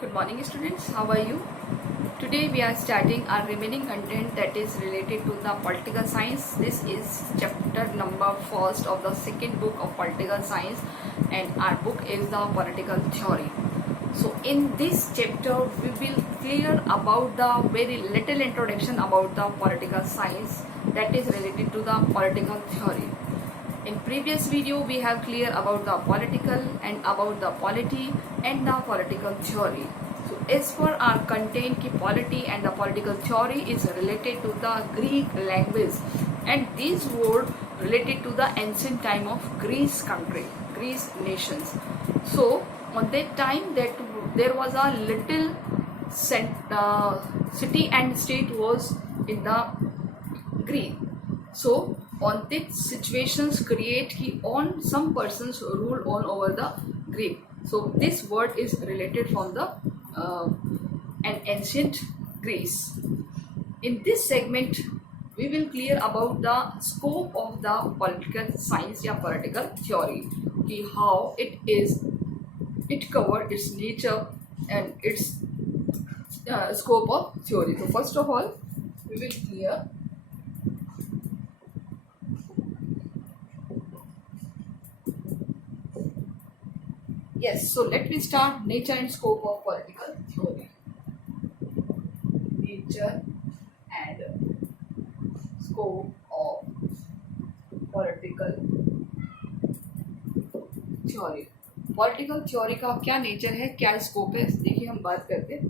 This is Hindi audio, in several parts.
Good morning students, how are you? Today we are starting our remaining content that is related to the political science. This is chapter number first of the second book of political science and our book is the political theory. So in this chapter we will clear about the very little introduction about the political science that is related to the political theory. In previous video we have clear about the political and about the polity and the political theory. So as for our content ki polity and the political theory is related to the Greek language and these word related to the ancient time of Greece country, Greece nations. So on that time that there was a little city and state was in the Greek. So on these situations create he on some persons rule on over the Greek. So this word is related from the an ancient Greece. In this segment we will clear about the scope of the political science या political theory कि how it cover its nature and its scope of theory. So first of all we will clear yes, so let me start nature and scope of political theory. Nature and scope of political theory. Political theory का क्या नेचर है, क्या स्कोप है, देखिए हम बात करते हैं.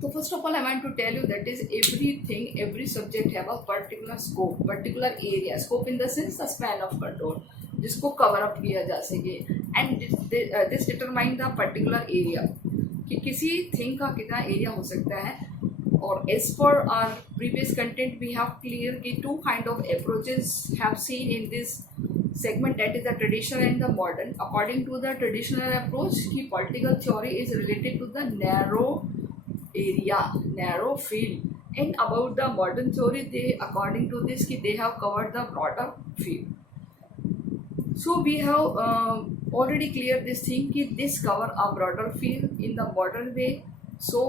तो first of all I want to tell you that is everything every subject have a particular scope, particular area. Scope in the sense the span of control जिसको कवर अप किया जा सके and this determine the particular area कि किसी थिंग का कितना एरिया हो सकता है. और as for our previous content we have clear कि two kind of approaches have seen in this segment, that is the traditional and the modern. According to the traditional approach, the political theory is related to the narrow area, narrow field, and about the modern theory, they according to this they have covered the broader field. So we have already cleared this thing कि this cover a broader field in the modern way. So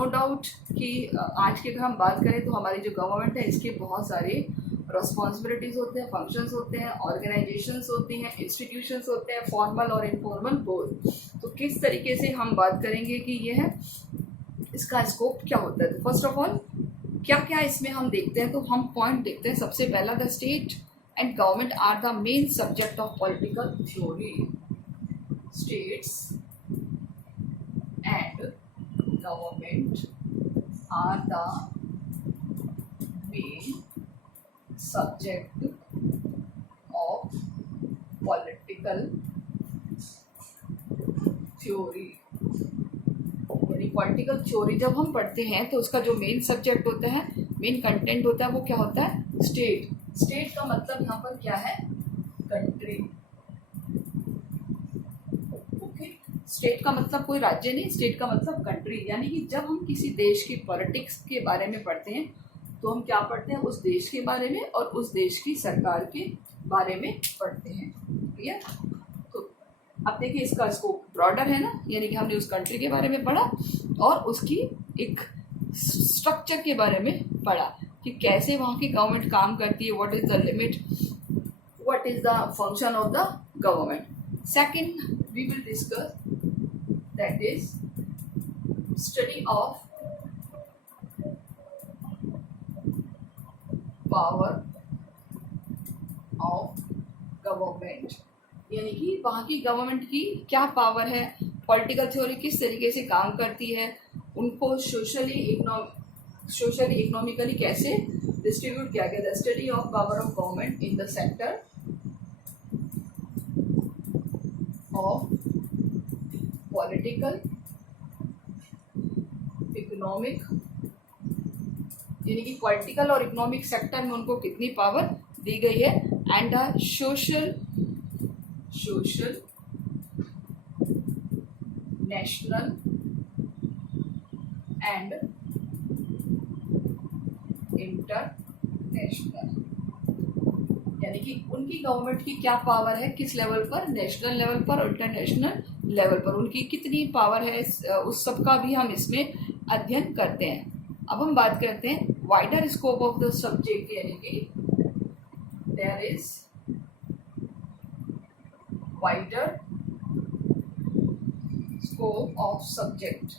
no doubt कि आज की अगर हम बात करें तो हमारी जो गवर्नमेंट है इसके बहुत सारे रिस्पॉन्सिबिलिटीज होते हैं, फंक्शंस होते हैं, ऑर्गेनाइजेशंस होती हैं, इंस्टीट्यूशंस होते हैं, फॉर्मल और इनफॉर्मल बोथ. तो किस तरीके से हम बात करेंगे कि यह इसका स्कोप क्या होता है. तो फर्स्ट ऑफ ऑल क्या क्या इसमें हम देखते हैं, तो हम पॉइंट देखते हैं. सबसे पहला the state and government are the main subject of political theory. States and government are the main subject of political theory. यानी पॉलिटिकल थ्योरी जब हम पढ़ते हैं तो उसका जो मेन सब्जेक्ट होता है, मेन कंटेंट होता है, वो क्या होता है? स्टेट. स्टेट का मतलब यहाँ पर क्या है? कंट्री. ओके, स्टेट का मतलब कोई राज्य नहीं, स्टेट का मतलब कंट्री. यानी कि जब हम किसी देश की पॉलिटिक्स के बारे में पढ़ते हैं तो हम क्या पढ़ते हैं? उस देश के बारे में और उस देश की सरकार के बारे में पढ़ते हैं. क्लियर? तो अब देखिए इसका स्कोप ब्रॉडर है ना, यानी कि हमने उस कंट्री के बारे में पढ़ा और उसकी एक स्ट्रक्चर के बारे में पढ़ा कि कैसे वहाँ की गवर्नमेंट काम करती है, what is the limit, what is the function of the government. Second we will discuss that is study of power of government. यानी कि वहाँ की गवर्नमेंट की क्या पावर है, पॉलिटिकल थ्योरी किस तरीके से काम करती है, उनको सोशली इकोनॉमिकली कैसे डिस्ट्रीब्यूट किया गया. The study of power of government in the sector of political economic, यानी कि पॉलिटिकल और इकोनॉमिक सेक्टर में उनको कितनी पावर दी गई है. And the social national and international, यानी कि उनकी गवर्नमेंट की क्या पावर है, किस लेवल पर, नेशनल लेवल पर और इंटरनेशनल लेवल पर उनकी कितनी पावर है, उस सब का भी हम इसमें अध्ययन करते हैं। अब हम बात करते हैं wider scope of the subject, यानी कि there is wider scope of subject.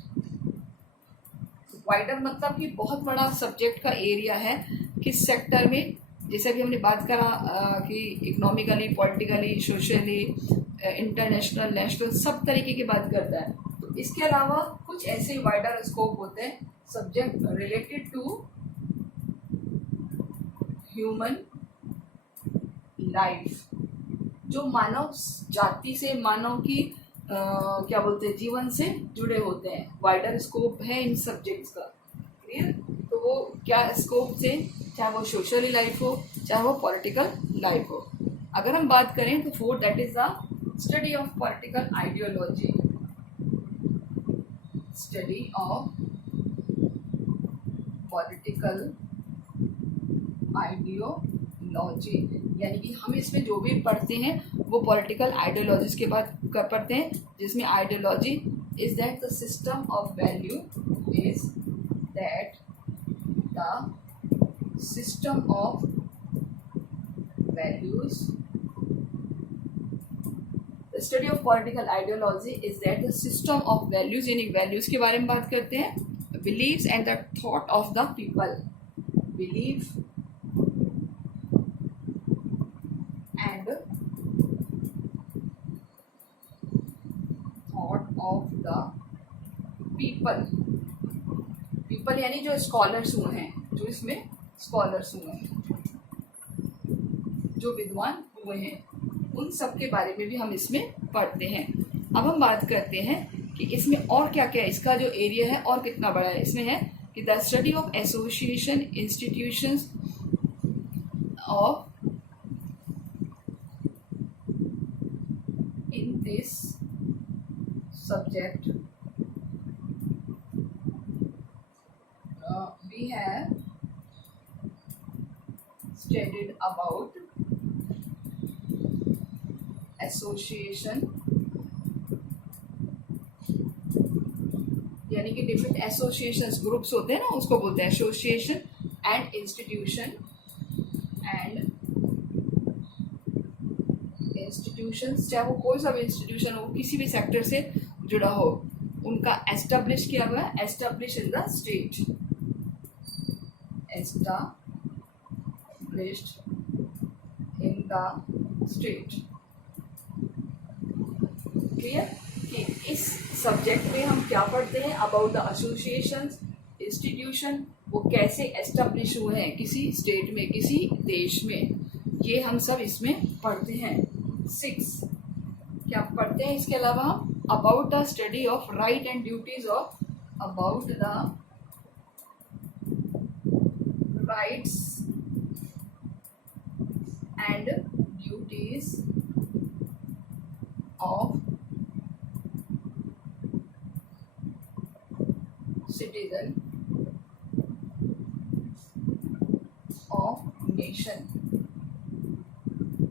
Wider मतलब कि बहुत बड़ा सब्जेक्ट का एरिया है, किस सेक्टर में, जैसे अभी हमने बात करा कि economically, politically, socially, international, national, सब तरीके की बात करता है। तो इसके अलावा कुछ ऐसे वाइडर स्कोप होते हैं subject related to human life, जो मानव जाति से, मानव की क्या बोलते हैं, जीवन से जुड़े होते हैं। वाइडर स्कोप है इन सब्जेक्ट्स का। क्लियर? तो वो क्या स्कोप से, चाहे वो सोशल लाइफ हो, चाहे वो पॉलिटिकल लाइफ हो। अगर हम बात करें तो fourth, that is the study of political ideology. Study of political ideology, यानी कि हम इसमें जो भी पढ़ते हैं वो पॉलिटिकल आइडियोलॉजीज के बाद पढ़ते हैं, जिसमें ideology is that the system of value, is that the system of values, the study of political ideology is that the system of values, यानी वैल्यूज के बारे में बात करते हैं, believes and the thought of the people, believe and thought of the people, people यानी जो स्कॉलर्स हुए हैं, जो इसमें स्कॉलर्स हुए हैं, जो विद्वान हुए हैं, उन सब के बारे में भी हम इसमें पढ़ते हैं। अब हम बात करते हैं कि इसमें और क्या क्या है, इसका जो एरिया है और कितना बड़ा है। इसमें है कि the study of association, institutions of this subject, we have studied about association, यानी कि डिफरेंट एसोसिएशंस, ग्रुप्स होते हैं ना, उसको बोलते हैं association and institution, and institutions, चाहे वो कोई सा भी इंस्टीट्यूशन हो, किसी भी सेक्टर से जुड़ा हो, उनका एस्टेब्लिश किया हुआ है, establish in the state, established in the state. Clear? कि इस सब्जेक्ट में हम क्या पढ़ते हैं, अबाउट द एसोसिएशंस, इंस्टीट्यूशन, वो कैसे एस्टेब्लिश हुए हैं किसी स्टेट में, किसी देश में, ये हम सब इसमें पढ़ते हैं। 6 क्या पढ़ते हैं इसके अलावा हम, about the study of right and duties of, about the rights and duties of citizen of nation,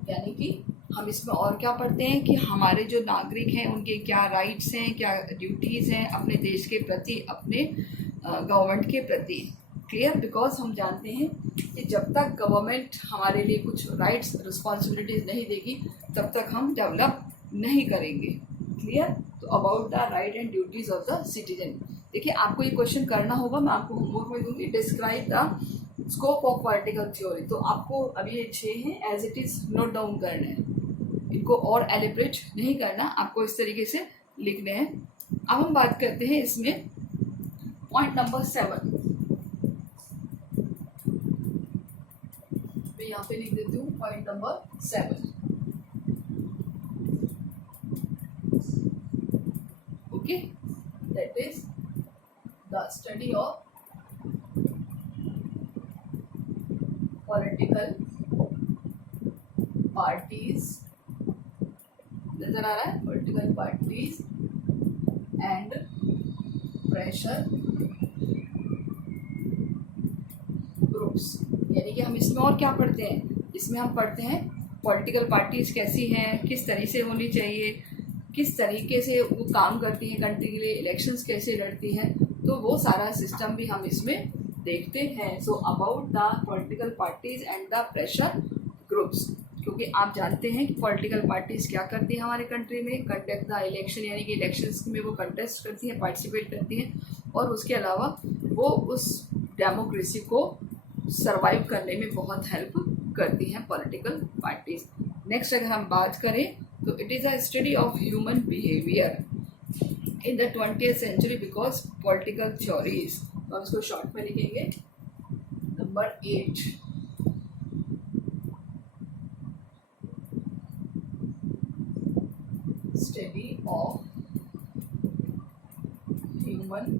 यानी कि हम इसमें और क्या पढ़ते हैं कि हमारे जो नागरिक हैं उनके क्या राइट्स हैं, क्या ड्यूटीज़ हैं अपने देश के प्रति, अपने गवर्नमेंट के प्रति। क्लियर? बिकॉज हम जानते हैं कि जब तक गवर्नमेंट हमारे लिए कुछ राइट्स, रिस्पॉन्सिबिलिटीज़ नहीं देगी, तब तक हम डेवलप नहीं करेंगे। क्लियर? तो about the right and duties of the citizen. देखिए, आपको ये क्वेश्चन करना होगा, मैं आपको होमवर्क में दूंगी, describe the scope of political theory. तो आपको अभी ये 6 हैं, as it is note down करना है, इनको और एलिब्रेट नहीं करना, आपको इस तरीके से लिखने हैं। अब हम बात करते हैं इसमें पॉइंट नंबर 7, मैं यहाँ पे लिख देती हूँ point number 7। Okay, that is the study of political parties, नजर आ रहा है, political parties and pressure groups, यानी कि हम इसमें और क्या पढ़ते हैं, इसमें हम पढ़ते हैं पॉलिटिकल पार्टीज कैसी हैं, किस तरह से होनी चाहिए, किस तरीके से वो काम करती हैं कंट्री के लिए, इलेक्शंस कैसे लड़ती हैं, तो वो सारा सिस्टम भी हम इसमें देखते हैं. So about the political parties and the pressure groups, क्योंकि आप जानते हैं कि पॉलिटिकल पार्टीज क्या करती हैं हमारे कंट्री में, कंडक्ट द इलेक्शन, यानी कि इलेक्शंस में वो कंटेस्ट करती हैं, पार्टिसिपेट करती हैं, और उसके अलावा वो उस डेमोक्रेसी को सर्वाइव करने में बहुत हेल्प करती हैं पॉलिटिकल पार्टीज. नेक्स्ट अगर हम बात करें तो it is a study of human behaviour in the 20th century because political theories. तो हम इसको शॉर्ट में लिखेंगे. Number 8, study of human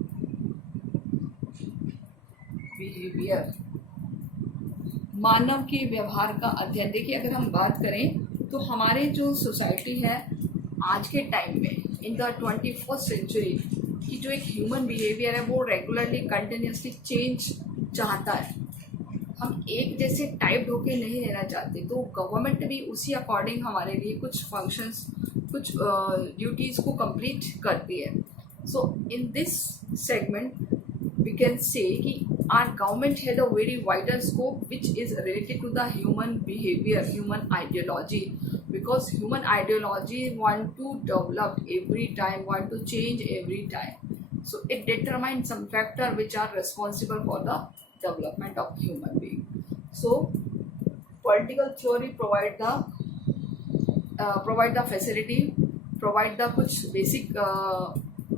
behaviour, मानव के व्यवहार का अध्ययन. देखिए अगर हम बात करें तो हमारे जो सोसाइटी है आज के टाइम में इन द 21st सेंचुरी की जो एक ह्यूमन बिहेवियर है वो रेगुलरली कंटिन्यूसली चेंज चाहता है. हम एक जैसे टाइप होके नहीं रहना चाहते, तो गवर्नमेंट भी उसी अकॉर्डिंग हमारे लिए कुछ फंक्शंस, कुछ ड्यूटीज़ को कंप्लीट करती है. So in this segment we can say कि our government had a very wider scope which is related to the human behavior, human ideology, because human ideology want to develop every time, want to change every time. So it determines some factor which are responsible for the development of human being. So political theory provide the facility, provide the कुछ basic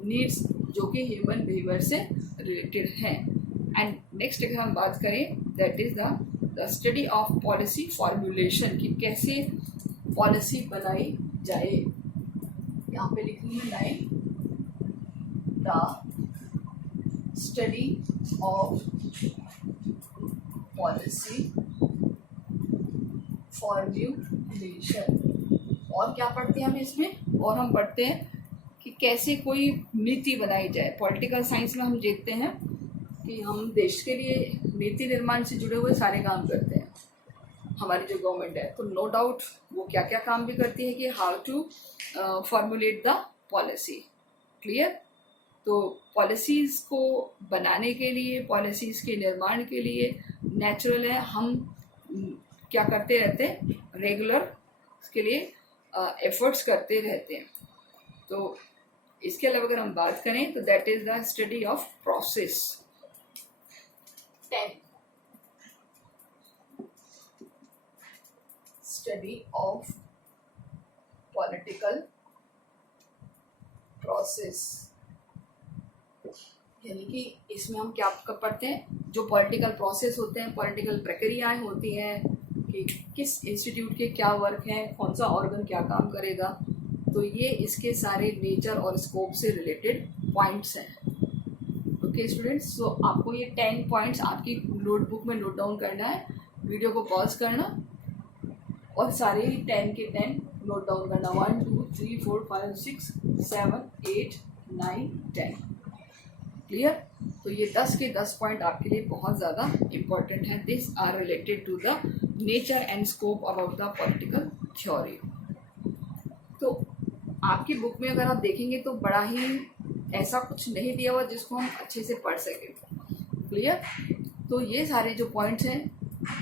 needs जो कि ह्यूमन बिहेवियर से रिलेटेड हैं. एंड नेक्स्ट अगर हम बात करें that is the study of policy formulation, कि कैसे पॉलिसी बनाई जाए. यहाँ पे लिखनी है line, the study of policy formulation. और क्या पढ़ते हैं हम इसमें, और हम पढ़ते हैं कि कैसे कोई नीति बनाई जाए. पॉलिटिकल साइंस में हम देखते हैं कि हम देश के लिए नीति निर्माण से जुड़े हुए सारे काम करते हैं. हमारी जो गवर्नमेंट है तो नो डाउट वो क्या क्या काम भी करती है कि how to formulate the policy. Clear. तो पॉलिसीज़ को बनाने के लिए, पॉलिसीज़ के निर्माण के लिए नेचुरल है हम क्या करते रहते हैं, रेगुलर इसके लिए एफर्ट्स करते रहते हैं. तो इसके अलावा अगर हम बात करें तो that is the study of process. 10 study of political process, यानी कि इसमें हम क्या पढ़ते हैं, जो पॉलिटिकल प्रोसेस होते हैं, पॉलिटिकल प्रक्रियाएं होती हैं कि किस इंस्टीट्यूट के क्या वर्क हैं, कौन सा ऑर्गन क्या काम करेगा. तो ये इसके सारे नेचर और स्कोप से रिलेटेड पॉइंट्स हैं. ओके स्टूडेंट्स, सो आपको ये 10 पॉइंट्स आपकी नोटबुक में नोट डाउन करना है, वीडियो को पॉज करना और सारे ही 10 के 10 नोट डाउन करना. 1 2 3 4 5 6 7 8 9 10. क्लियर. तो ये 10 के 10 पॉइंट आपके लिए बहुत ज़्यादा इम्पोर्टेंट हैं. This are related to the nature and scope about the political theory. तो आपकी बुक में अगर आप देखेंगे तो बड़ा ही ऐसा कुछ नहीं दिया हुआ जिसको हम अच्छे से पढ़ सकें. क्लियर. तो ये सारे जो पॉइंट्स हैं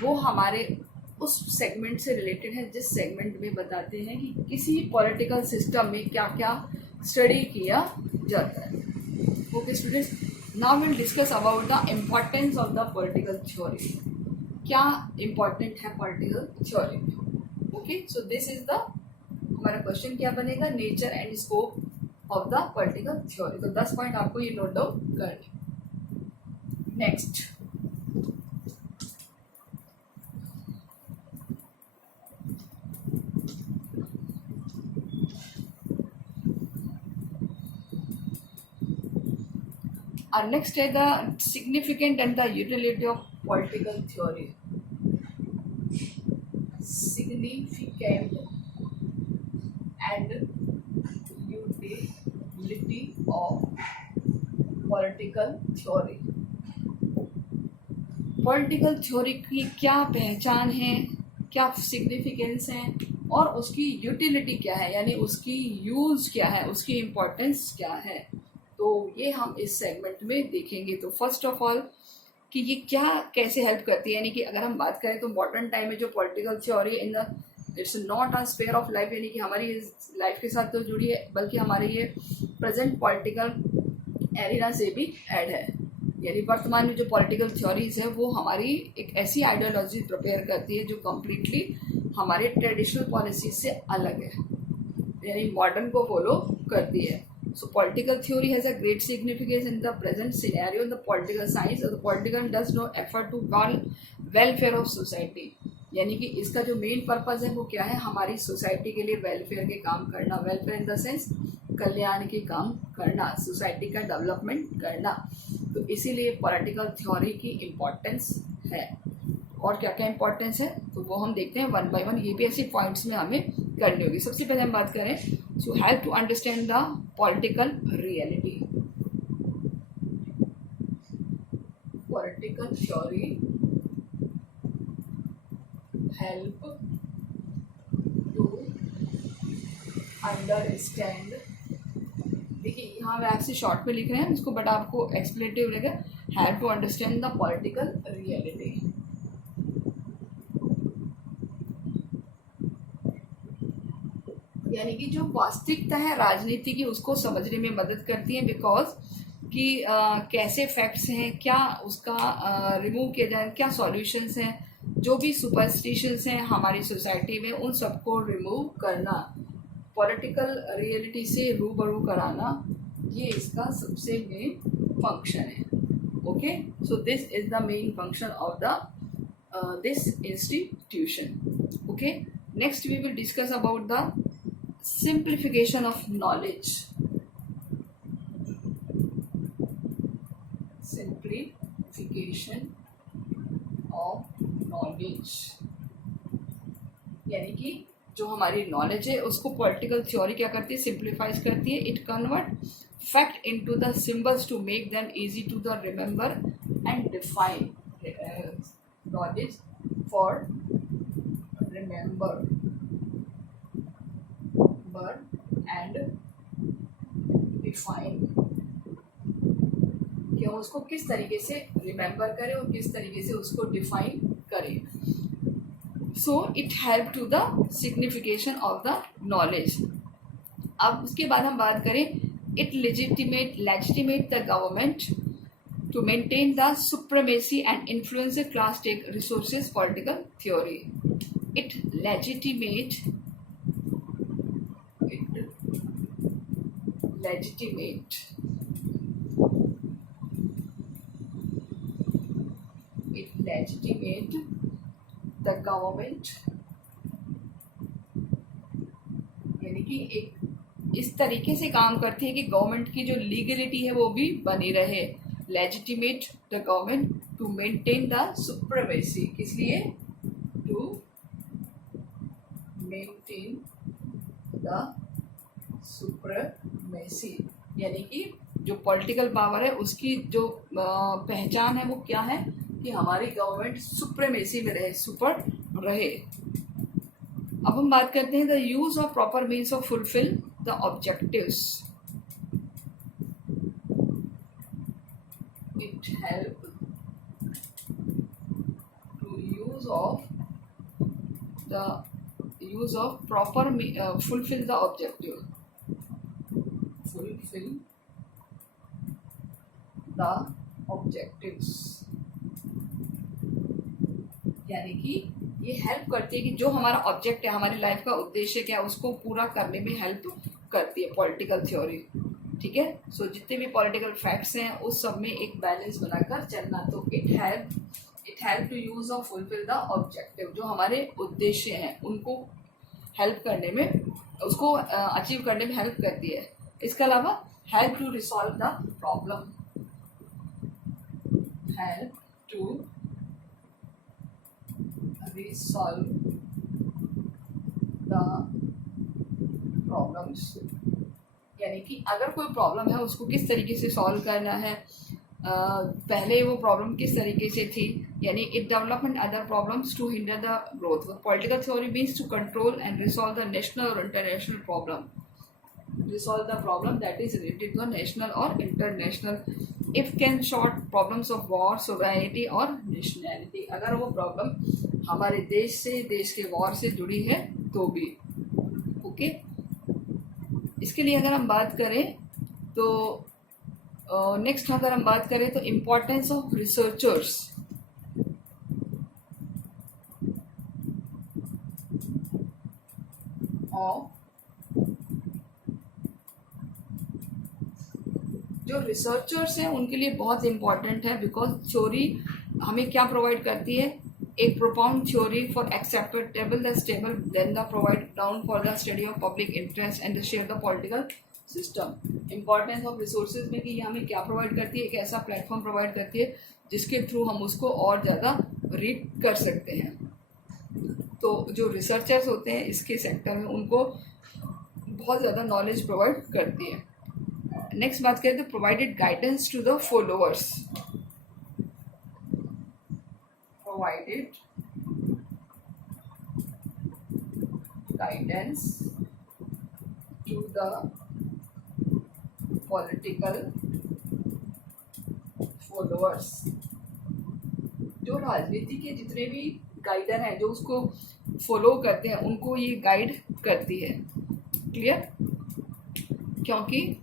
वो हमारे उस सेगमेंट से रिलेटेड हैं जिस सेगमेंट में बताते हैं कि किसी पॉलिटिकल सिस्टम में क्या क्या स्टडी किया जाता है. Okay students, now will discuss about the importance of the political theory. क्या इम्पोर्टेंट है पॉलिटिकल थ्योरी में. Okay, so this is the हमारा क्वेश्चन क्या बनेगा, nature and scope of the political theory. तो 10 पॉइंट आपको ये नोट डाउन करने. Next, our next is the significant and the utility of political theory. Significant and utility of political theory. Political theory की क्या पहचान है, क्या सिग्निफिकेंस है और उसकी यूटिलिटी क्या है, यानी उसकी यूज क्या है, उसकी इम्पोर्टेंस क्या है। तो ये हम इस सेगमेंट में देखेंगे। तो फर्स्ट ऑफ ऑल कि ये क्या कैसे हेल्प करती है, यानी कि अगर हम बात करें तो मॉडर्न टाइम में जो political theory in the it's not a sphere of life, यानी कि हमारी लाइफ के साथ तो जुड़ी है, बल्कि हमारे ये प्रेजेंट पॉलिटिकल एरिना से भी ऐड है। यानी वर्तमान में जो पॉलिटिकल थ्योरीज है वो हमारी एक ऐसी आइडियोलॉजी प्रिपेयर करती है जो कम्प्लीटली हमारे ट्रेडिशनल पॉलिसी से अलग है, यानी मॉडर्न को फॉलो करती है। So political theory has a great significance in the present scenario in the political science. The political does no effort to welfare of society. यानी कि इसका जो मेन पर्पज है वो क्या है, हमारी सोसाइटी के लिए वेलफेयर के काम करना, वेलफेयर इन द सेंस कल्याण के काम करना, सोसाइटी का डेवलपमेंट करना। तो इसीलिए पॉलिटिकल थ्योरी की इम्पोर्टेंस है। और क्या क्या इम्पोर्टेंस है तो वो हम देखते हैं वन बाय वन, ये भी ऐसे पॉइंट्स में हमें करनी होगी। सबसे पहले हम बात करें to help to understand the political reality. Political theory help to understand, देखिए यहाँ मैं आपसे शॉर्ट में लिख रहे हैं इसको, बट आपको एक्सप्लेनेटिव रहेगा, help to understand the political reality. यानी कि जो वास्तविकता है राजनीति की उसको समझने में मदद करती है, बिकॉज कि कैसे फैक्ट्स हैं, क्या उसका रिमूव किया जाए, क्या सॉल्यूशंस हैं, जो भी सुपरस्टिशंस हैं हमारी सोसाइटी में उन सबको रिमूव करना, पॉलिटिकल रियलिटी से रूबरू कराना, ये इसका सबसे मेन फंक्शन है। Okay, so this is the main function of the this institution. Okay, next we will discuss about the simplification of knowledge. Simplification of knowledge, यानी कि जो हमारी नॉलेज है उसको पॉलिटिकल थ्योरी क्या करती है, सिंप्लीफाइज करती है। It convert fact into the symbols to make them easy to the remember and define. Knowledge for remember and define, कि हम उसको किस तरीके से रिमेंबर करें और किस तरीके से उसको डिफाइन करें। So it help to the signification of the knowledge. अब उसके बाद हम बात करें, it legitimate the government to maintain the supremacy and influence the class take resources. Political theory it legitimate the government, यानी कि एक इस तरीके से काम करती है कि गवर्नमेंट की जो लीगलिटी है वो भी बनी रहे। Legitimate the government to maintain the supremacy, किस लिए, टू मेंटेन द सुप्रीमेसी, यानी कि जो पॉलिटिकल पावर है उसकी जो पहचान है वो क्या है कि हमारी गवर्नमेंट सुप्रीमेसी में रहे, सुपर रहे। अब हम बात करते हैं the use of proper means of fulfil the objectives. It help to use of proper fulfill the objective, fulfill the objectives, यानी कि ये हेल्प करती है कि जो हमारा ऑब्जेक्ट है, हमारी लाइफ का उद्देश्य क्या है, उसको पूरा करने में हेल्प करती है पॉलिटिकल थ्योरी। ठीक है, सो जितने भी पॉलिटिकल फैक्ट्स हैं उस सब में एक बैलेंस बनाकर चलना। तो इट हेल्प टू यूज और फुलफिल द ऑब्जेक्टिव, जो हमारे उद्देश्य हैं उनको हेल्प करने में, उसको अचीव करने में हेल्प करती है। इसके अलावा help to resolve the problem, help to resolve the problems, यानी कि अगर कोई प्रॉब्लम है उसको किस तरीके से सॉल्व करना है, पहले वो प्रॉब्लम किस तरीके से थी, यानी it development other problems to hinder the growth. Political theory means to control and resolve the national और international problem. Resolve the problem that is related to national or international. If can short problems of war, sovereignty or nationality. अगर वो प्रॉब्लम हमारे देश से, देश के वॉर से जुड़ी है तो भी. ओके, इसके लिए अगर हम बात करें तो नेक्स्ट अगर हम बात करें तो इम्पोर्टेंस ऑफ रिसर्चर्स. ऑफ जो रिसर्चर्स हैं उनके लिए बहुत इंपॉर्टेंट है, बिकॉज थ्योरी हमें क्या प्रोवाइड करती है, एक प्रोपाउंड theory for acceptable the stable then the provide down for the study of public interest and the share the political system. Importance of resources में कि ये हमें क्या प्रोवाइड करती है, एक ऐसा प्लेटफॉर्म प्रोवाइड करती है जिसके थ्रू हम उसको और ज़्यादा रीड कर सकते हैं. तो जो रिसर्चर्स होते हैं इसके सेक्टर में उनको बहुत ज़्यादा नॉलेज प्रोवाइड करती है. नेक्स्ट बात करें तो provided guidance to the followers. Provided guidance to the political followers. जो राजनीति के जितने भी गाइडर हैं, जो उसको फॉलो करते हैं, उनको ये गाइड करती है. क्लियर? क्योंकि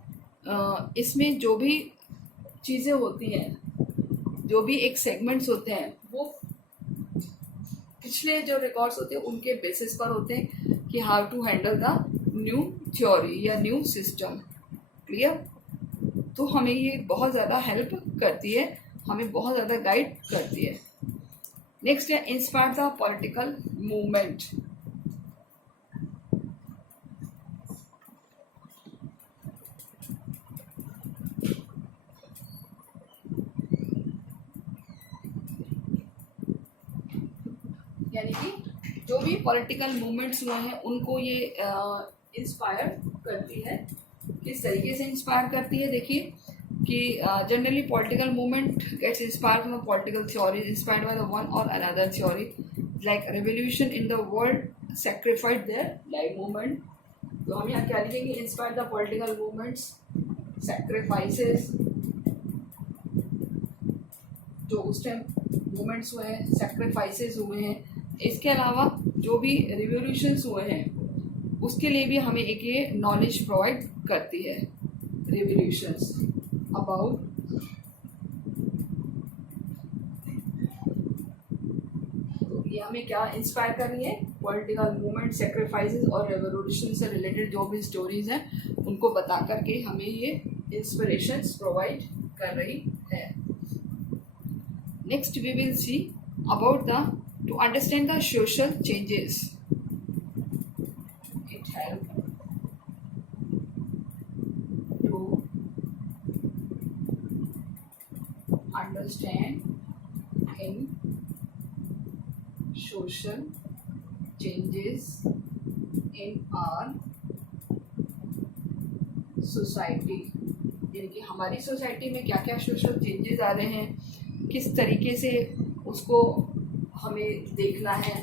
इसमें जो भी चीज़ें होती हैं, जो भी एक सेगमेंट्स होते हैं, वो पिछले जो रिकॉर्ड्स होते हैं उनके बेसिस पर होते हैं कि how to handle the new theory या न्यू सिस्टम. क्लियर? तो हमें ये बहुत ज़्यादा हेल्प करती है, हमें बहुत ज़्यादा गाइड करती है. नेक्स्ट है इंस्पायर द पॉलिटिकल मूवमेंट. यानी कि जो भी पॉलिटिकल मूवमेंट्स हुए हैं उनको ये इंस्पायर करती है. किस तरीके से इंस्पायर करती है, देखिए कि generally political movement gets inspired from political theories inspired by the one और another theory, like revolution in the world sacrificed their life movement. तो हम यहाँ क्या लिखेंगे, inspire the political movements, sacrifices, जो उस टाइम मूवमेंट्स हुए हैं, सैक्रिफाइसेस हुए हैं. इसके अलावा जो भी रिवोल्यूशंस हुए हैं उसके लिए भी हमें एक ये नॉलेज प्रोवाइड करती है. रिवोल्यूशंस अबाउट तो ये हमें क्या इंस्पायर कर रही है, पॉलिटिकल मूवमेंट, सैक्रिफाइसेस और रेवोल्यूशन से रिलेटेड जो भी स्टोरीज हैं उनको बता करके हमें ये इंस्पिरेशंस प्रोवाइड कर रही है. Next we will see about the to understand the social changes. It helps to understand in social changes in our society. यानी कि हमारी सोसाइटी में क्या क्या सोशल चेंजेस आ रहे हैं, किस तरीके से उसको हमें देखना है,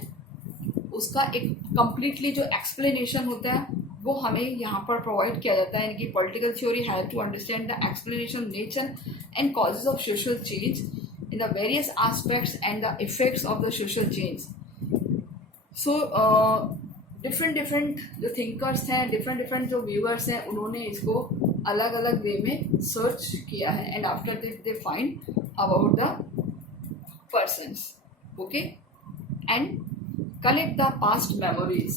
उसका एक कंप्लीटली जो एक्सप्लेनेशन होता है वो हमें यहाँ पर प्रोवाइड किया जाता है. यानी कि political theory help to understand the explanation nature and causes of social change in the various aspects and the effects of the social change. So different जो थिंकर्स हैं, डिफरेंट जो व्यूअर्स हैं, उन्होंने इसको अलग अलग वे में सर्च किया है and after that they find about the persons. Okay, and collect the past memories.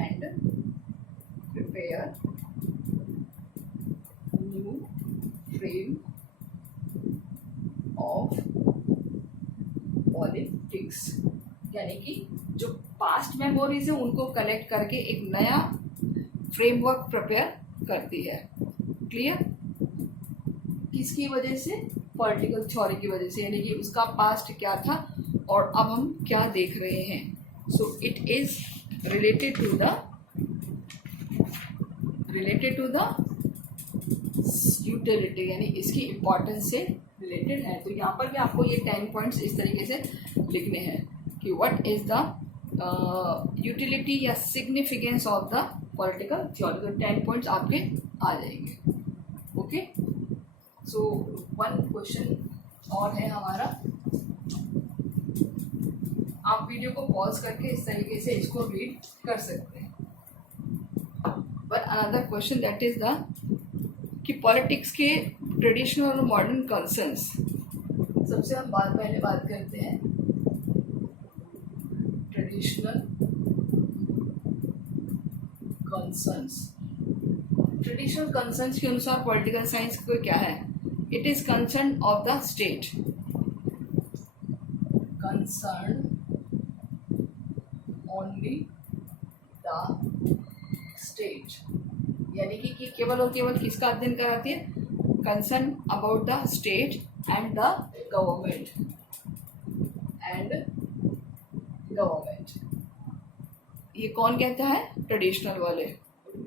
And prepare new frame of politics. यानी कि जो पास्ट मेमोरीज है उनको कलेक्ट करके एक नया फ्रेमवर्क प्रिपेयर करती है. क्लियर? किसकी वजह से, पॉलिटिकल थ्योरी की वजह से. यानी कि उसका पास्ट क्या था और अब हम क्या देख रहे हैं? So it is related to the utility, यानी इसकी इम्पोर्टेंस से रिलेटेड है। तो यहाँ पर भी आपको ये 10 पॉइंट्स इस तरीके से लिखने हैं कि व्हाट इज द यूटिलिटी या significance of the political theory. तो 10 पॉइंट्स आपके आ जाएंगे। ओके, सो वन क्वेश्चन और है हमारा। आप वीडियो को पॉज करके इस तरीके से इसको रीड कर सकते हैं। But another question that is the कि पॉलिटिक्स के ट्रेडिशनल और मॉडर्न कंसर्न्स। सबसे हम पहले बात करते हैं ट्रेडिशनल कंसर्न्स। ट्रेडिशनल कंसर्न्स के अनुसार पॉलिटिकल साइंस को क्या है? It is concern of the state, concern only the state, यानी कि केवल और केवल किसका अध्ययन कराती है? Concern about the state and the government ये कौन कहता है? ट्रेडिशनल वाले।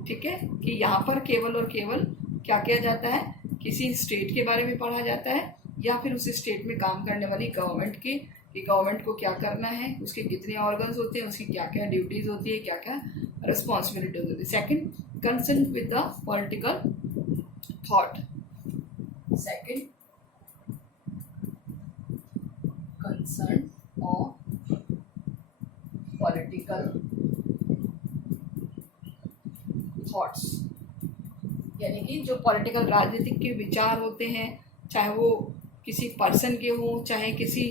ठीक है, कि यहाँ पर केवल और केवल क्या किया जाता है? किसी स्टेट के बारे में पढ़ा जाता है या फिर उस स्टेट में काम करने वाली गवर्नमेंट की, कि गवर्नमेंट को क्या करना है, उसके कितने ऑर्गन्स होते हैं, उसकी क्या क्या ड्यूटीज होती है, क्या क्या रिस्पॉन्सिबिलिटीज होती है। Second, concern with the political thought. Second, concern of political thoughts, यानी कि जो पॉलिटिकल राजनीतिक के विचार होते हैं, चाहे वो किसी पर्सन के हों, चाहे किसी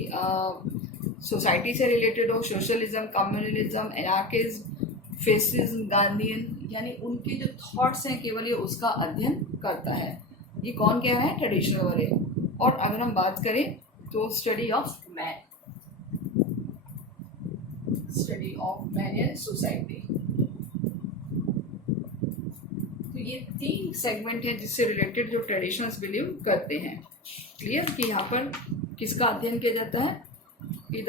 सोसाइटी से रिलेटेड हो, socialism, communalism, anarchism, fascism, Gandhian, यानी उनके जो थॉट्स हैं केवल ये उसका अध्ययन करता है। ये कौन कह रहा है? ट्रेडिशनल वाले। और अगर हम बात करें तो study of man and society. तो ये 3 सेगमेंट है जिससे रिलेटेड जो ट्रेडिशनल्स बिलीव करते हैं। क्लियर कि यहाँ पर किसका अध्ययन किया जाता है? कि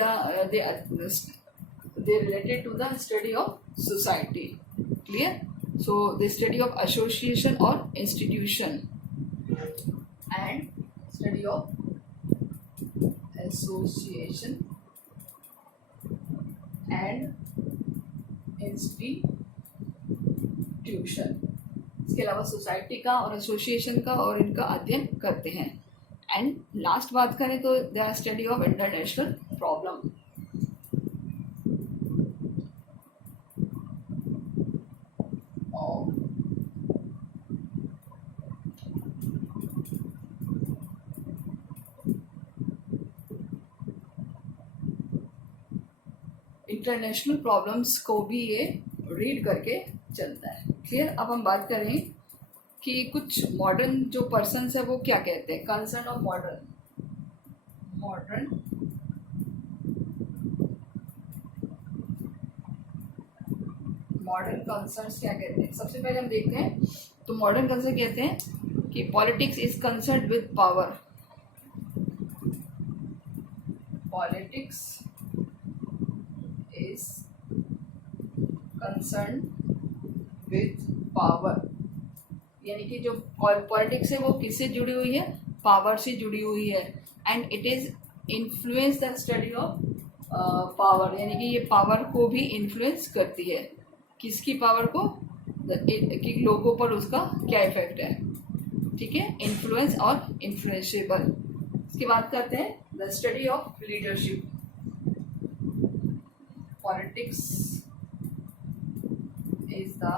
they related to the study of society. Clear? So the study of association और institution and study of association and institution. इसके अलावा सोसाइटी का और एसोसिएशन का और इनका अध्ययन करते हैं। एंड लास्ट बात करें तो the study of international problem. International problems को भी ये रीड करके चलता है। क्लियर? अब हम बात करें कि कुछ मॉडर्न जो पर्सन्स है वो क्या कहते हैं। कंसर्न ऑफ मॉडर्न कंसर्न्स क्या कहते हैं। सबसे पहले हम देखते हैं तो मॉडर्न कंसर्न कहते हैं कि politics is concern with power. Politics is concern with power, यानी कि जो पॉलिटिक्स है वो किससे जुड़ी हुई है? पावर से जुड़ी हुई है। And it is influence the study of power, यानी कि ये पावर को भी इन्फ्लुएंस करती है। किसकी पावर को? कि लोगों पर उसका क्या इफेक्ट है। ठीक है, इन्फ्लुएंस और इन्फ्लुएंसेबल। इसकी बात करते हैं the study of leadership. Politics is the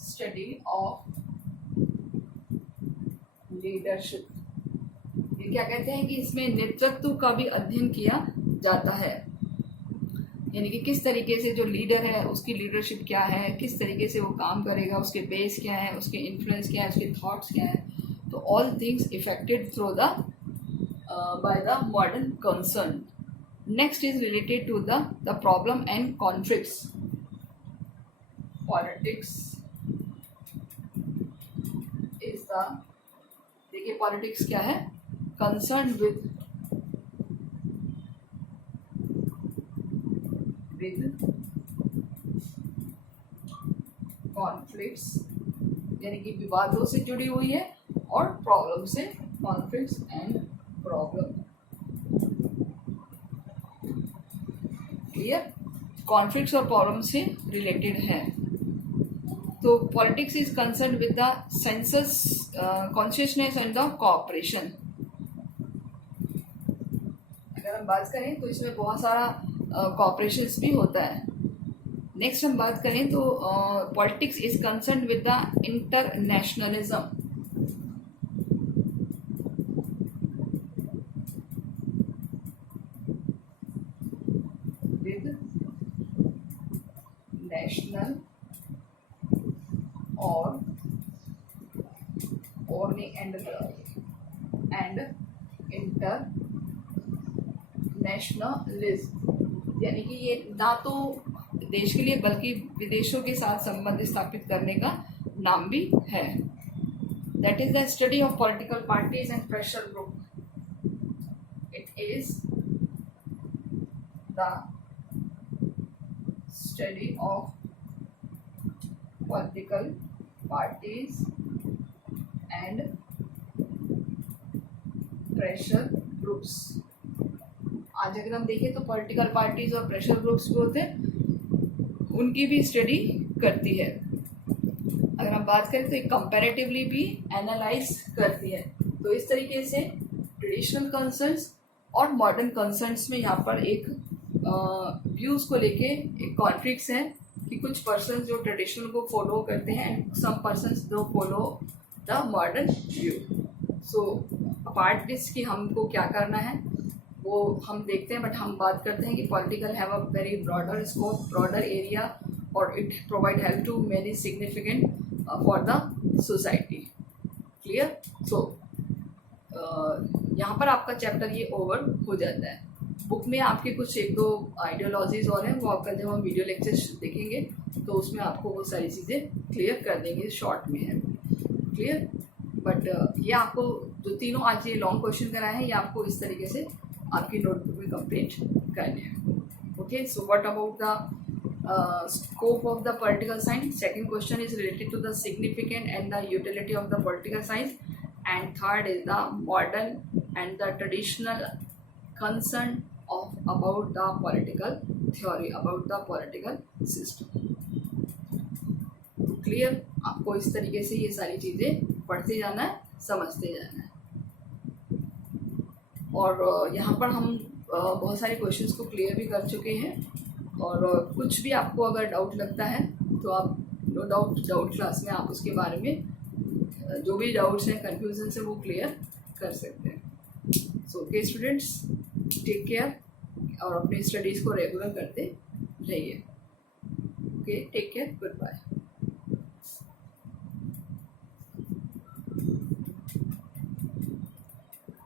study of leadership. ये क्या कहते हैं कि इसमें नेतृत्व का भी अध्ययन किया जाता है, यानी कि किस तरीके से जो लीडर है उसकी लीडरशिप क्या है, किस तरीके से वो काम करेगा, उसके बेस क्या है, उसके इन्फ्लुएंस क्या है, उसके थॉट्स क्या है। तो all things affected through the by the modern concern. Next is related to the problem and conflicts. Politics is the, देखिए पॉलिटिक्स क्या है? कंसर्न विद विद कॉन्फ्लिक्ट्स, यानी कि विवादों से जुड़ी हुई है, और प्रॉब्लम से, conflicts and problem. Clear? Conflicts और प्रॉब्लम से रिलेटेड है। तो politics is concern with the census consciousness and the cooperation. अगर हम बात करें तो इसमें बहुत सारा कोऑपरेशन भी होता है। नेक्स्ट हम बात करें तो politics is concern with the internationalism. With national और एंड इंटरनेशनलिज्म, यानी कि ये ना तो देश के लिए बल्कि विदेशों के साथ संबंध स्थापित करने का नाम भी है। That is the study of political parties and pressure group. It is the study of political parties and pressure groups. आज अगर हम देखें तो पॉलिटिकल पार्टीज और प्रेशर ग्रुप्स जो होते हैं उनकी भी स्टडी करती है। अगर हम बात करें तो एक कंपैरेटिवली भी एनालाइज करती है। तो इस तरीके से ट्रेडिशनल कंसर्न्स और मॉडर्न कंसर्न्स में यहाँ पर एक व्यूज़ को लेके एक कॉन्फ्लिक्ट्स है कि कुछ पर्सन्स जो ट्रेडिशनल को फॉलो करते हैं एंड सम पर्सन्स जो follow the modern view. So apart this कि हमको क्या करना है वो हम देखते हैं, बट हम बात करते हैं कि political have a very broader scope, broader area, और it provide help to many significant for the society. Clear? So यहाँ पर आपका चैप्टर ये ओवर हो जाता है। बुक में आपके कुछ एक दो आइडियोलॉजीज और हैं, वो आपका जब हम वीडियो लेक्चर देखेंगे तो उसमें आपको वो सारी चीज़ें क्लियर कर देंगे, शॉर्ट में है। क्लियर? बट ये आपको जो तीनों आज ये लॉन्ग क्वेश्चन कराए हैं ये आपको इस तरीके से आपकी नोटबुक में कंप्लीट करने हैं। Okay, so what about the scope of the political science? Second question is related to the significant and the utility of the political science, and third is the modern and the traditional concern of about the political theory, about the political system. तो क्लियर? आपको इस तरीके से ये सारी चीज़ें पढ़ते जाना है, समझते जाना है। और यहाँ पर हम बहुत सारे क्वेश्चंस को क्लियर भी कर चुके हैं, और कुछ भी आपको अगर डाउट लगता है तो आप नो डाउट क्लास में आप उसके बारे में जो भी डाउट्स हैं, कन्फ्यूजन है, वो क्लियर कर सकते हैं। So okay students, take care और अपनी स्टडीज़ को रेगुलर करते रहिए। Okay, take care, good bye.